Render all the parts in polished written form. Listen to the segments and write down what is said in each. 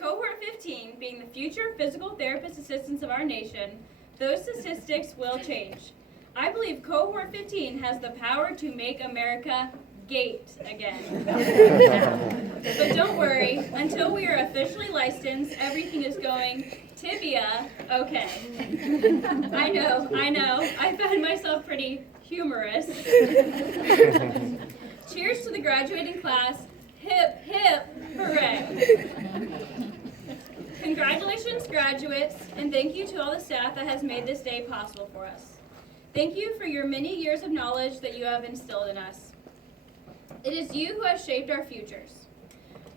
Cohort 15 being the future physical therapist assistants of our nation, those statistics will change. I believe Cohort 15 has the power to make America gate again. But don't worry, until we are officially licensed, everything is going tibia okay. I know, I find myself pretty humorous. Cheers to the graduating class, hip, hip, hooray. Congratulations, graduates, and thank you to all the staff that has made this day possible for us. Thank you for your many years of knowledge that you have instilled in us. It is you who have shaped our futures.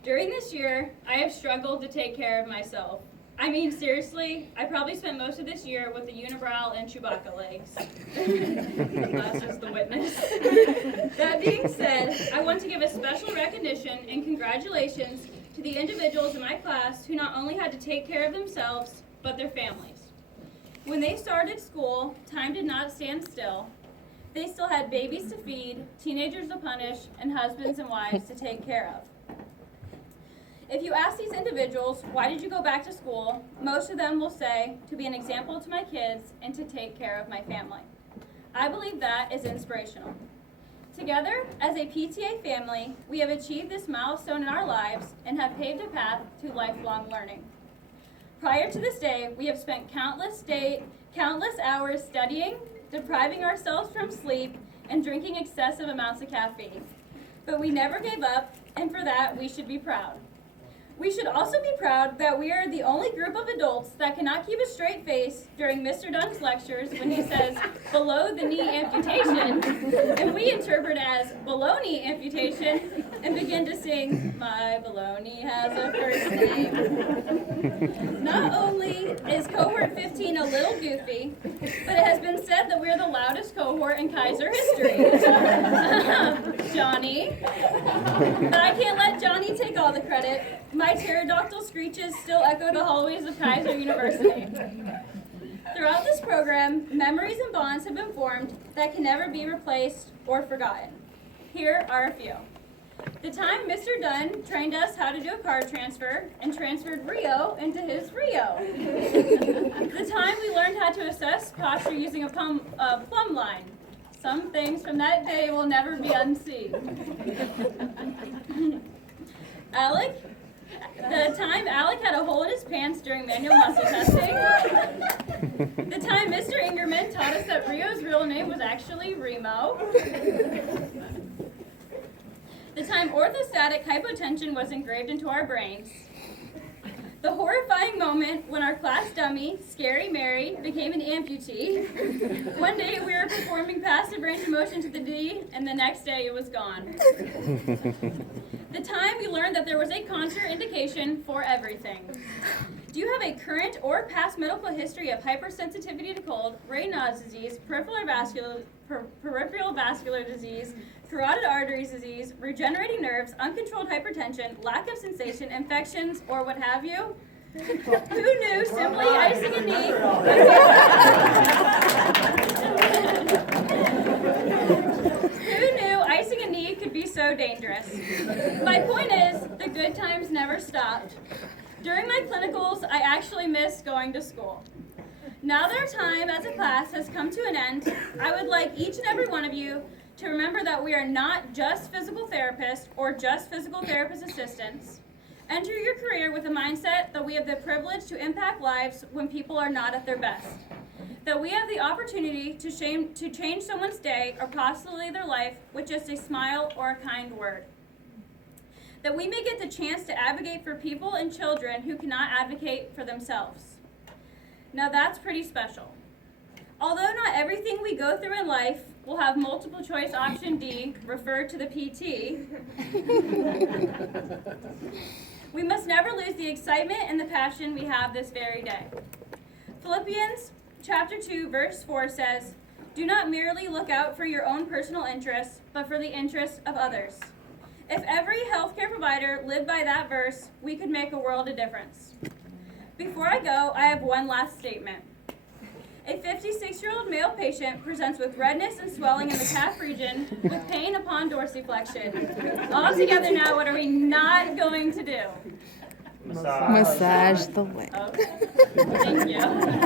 During this year, I have struggled to take care of myself. I mean, seriously, I probably spent most of this year with the unibrow and Chewbacca legs. That's just the witness. That being said, I want to give a special recognition and congratulations to the individuals in my class who not only had to take care of themselves, but their families. When they started school, time did not stand still. They still had babies to feed, teenagers to punish, and husbands and wives to take care of. If you ask these individuals, why did you go back to school? Most of them will say, to be an example to my kids and to take care of my family. I believe that is inspirational. Together, as a PTA family, we have achieved this milestone in our lives and have paved a path to lifelong learning. Prior to this day, we have spent countless hours studying, depriving ourselves from sleep, and drinking excessive amounts of caffeine. But we never gave up, and for that, we should be proud. We should also be proud that we are the only group of adults that cannot keep a straight face during Mr. Dunn's lectures when he says below the knee amputation, and we interpret as baloney amputation and begin to sing, my baloney has a first name. Not only is Cohort 15 a little goofy, but it has been said that we're the loudest cohort in Kaiser history. Johnny. But I can't let Johnny take all the credit. My pterodactyl screeches still echo the hallways of Kaiser University. Throughout this program, memories and bonds have been formed that can never be replaced or forgotten. Here are a few. The time Mr. Dunn trained us how to do a card transfer and transferred Rio into his Rio. The time we learned how to assess posture using a plumb line. Some things from that day will never be unseen. The time Alec had a hole in his pants during manual muscle testing. The time Mr. Ingerman taught us that Rio's real name was actually Remo. The time orthostatic hypotension was engraved into our brains. The horrifying moment when our class dummy, Scary Mary, became an amputee. One day we were performing passive range of motion to the D, and the next day it was gone. The time we learned that there was a contraindication for everything. Do you have a current or past medical history of hypersensitivity to cold, Raynaud's disease, peripheral vascular disease, carotid arteries disease, regenerating nerves, uncontrolled hypertension, lack of sensation, infections, or what have you? Who knew simply icing a knee could be so dangerous? My point is, the good times never stopped. During my clinicals, I actually missed going to school. Now that our time as a class has come to an end, I would like each and every one of you to remember that we are not just physical therapists or just physical therapist assistants. Enter your career with a mindset that we have the privilege to impact lives when people are not at their best. That we have the opportunity to change someone's day or possibly their life with just a smile or a kind word. That we may get the chance to advocate for people and children who cannot advocate for themselves. Now that's pretty special. Although not everything we go through in life will have multiple choice option D, refer to the PT, we must never lose the excitement and the passion we have this very day. Philippians chapter 2, verse 4 says, "Do not merely look out for your own personal interests, but for the interests of others." If every healthcare provider lived by that verse, we could make a world of difference. Before I go, I have one last statement. A 56-year-old male patient presents with redness and swelling in the calf region with pain upon dorsiflexion. All together now, what are we not going to do? Massage the lamp. Okay. Thank you.